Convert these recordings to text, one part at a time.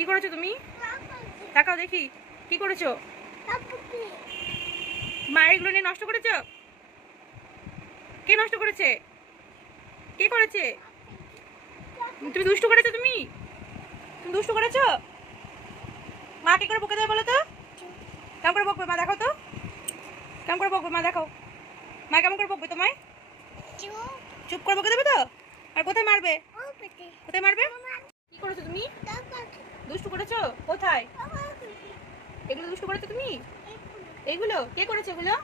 কি করেছো তুমি? তাকাও দেখি কি করেছো। মা এগুলো নিয়ে নষ্ট করেছো? কে নষ্ট করেছে? কে করেছে? তুমি দুষ্টু করেছো? তুমি তুমি দুষ্টু করেছো? মা কি করে বকে দেবে বলো তো? কেমন করে বকবে মা? দেখো তো কেমন করে বকবে মা, দেখো মা কেমন করে বকবে তোমায়। চুপ করে বকে দেবে তো? আর কোথায় মারবে? কোথায় মারবে? কি করেছো তুমি? দুষ্টু করেছো? কোথায়? এগুলো দুষ্টু করেছো তুমি? এইগুলো কে করেছে? এগুলো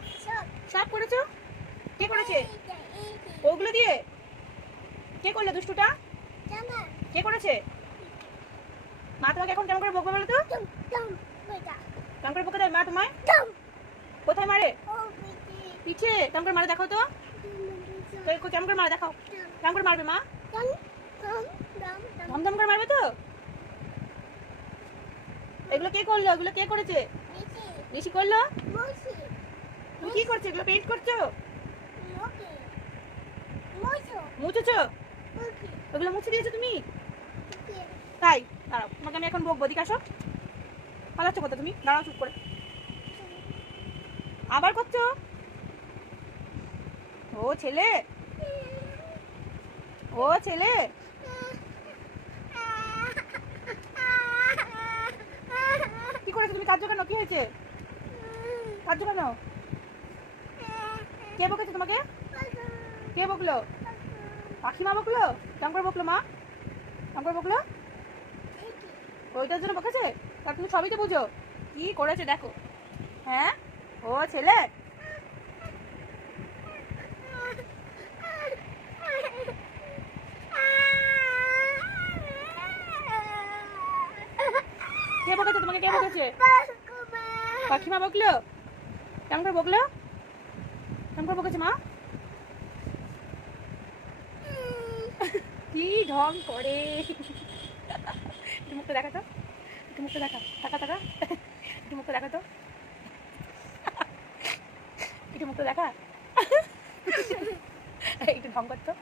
সব করেছো? কে করেছে ওগুলো দিয়ে? কে করলে দুষ্টুটা? কে করেছে? মা তোমাকে এখন কেমন করে বকবে বলো তো? কেমন করে বকে দেয় মা তোমায়? কোথায় মারে? পিঠে? কেমন করে মারে দেখো তো? কেমন করে মারে দেখাও। কেমন করে মারবে মা? ধমধম করে মারবে তো? এগুলো কে করলো? এগুলো কে করেছে? ঋষি করলো? তুমি কি করছো? এগুলো পেইন্ট করছো? মুছেছো? ওগুলো মুছে দিয়েছো তুমি? তাই দাঁড়াও, তোমাকে আমি এখন বকবো। দিকে আসো। পালাচ্ছ কোথায় তুমি? দাঁড়াও চুপ করে। আবার করছো? ও ছেলে, ও ছেলে। কি করেছো তুমি? কাঁদছো কেন? কি হয়েছে? কাঁদছো কেন? কে বকেছে তোমাকে? কে বকলো? পাখিমা বকলো? কেমন করে বকলো মা? কেমন করে বকলো? ওইটার জন্য বকেছে? তা তুমি সবই তো বুঝো। কি করেছে দেখো। হ্যাঁ, ও ছেলে। কে বকেছে তোমাকে? কে বকেছে? পাখিমা বকলো? কেমন করে বকলো? কেমন করে বকেছে মা? কি ঢং করে। একটু মুখটা দেখা তো, একটু মুখটা দেখা। টাকা টাকা একটু মুখটা দেখা তো, একটু মুখটা দেখা। একটু ঢং করতো।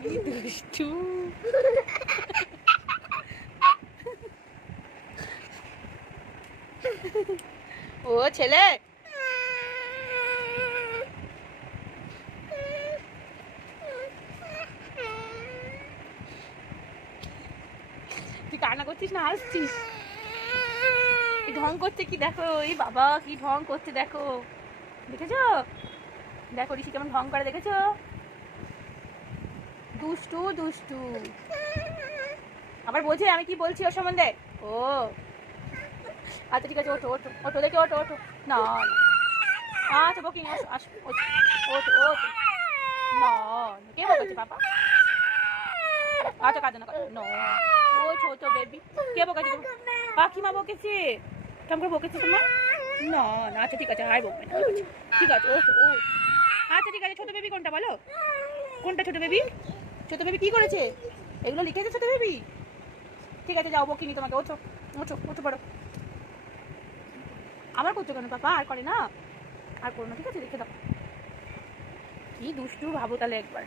কি দুষ্টু। ও ছেলে। তুই কান্না করছিস না হাসছিস? ঢং করছে কি দেখো। এই বাবা কি ঢং করছে দেখো। দেখেছো? দেখো ঋষি কেমন ঢং করে, দেখেছো? দুষ্টু দুষ্টু। আবার বোঝে আমি কি বলছি ওর সম্বন্ধে। ও আচ্ছা ঠিক আছে, ওঠো ওঠো ওঠো, দেখে ওঠো ওঠো। না আচ্ছা বকিং, ওঠো ওঠো ওঠো। না কে বকেছে বাবা? আচ্ছা কাঁদো না, কাঁদো না। ও ছোট বেবি। কে বকেছে? পাখিমা বকেছে? কেমন করে বকেছে তোমার? না না আচ্ছা ঠিক আছে, আর বকবে না। ঠিক আছে ওঠো ও। আচ্ছা ঠিক আছে, ছোট বেবি কোনটা বলো? কোনটা ছোট বেবি? ছোট বেবি কি করেছে? এগুলো লিখেছে ছোট বেবি? ঠিক আছে যাও, বকিনি তোমাকে। ওঠো ওঠো ওঠো পড়ো। আবার করছো কেন পাপা? আর করে না, আর করো না, ঠিক আছে রেখে দাও। কি দুষ্টু ভাবো তাহলে একবার।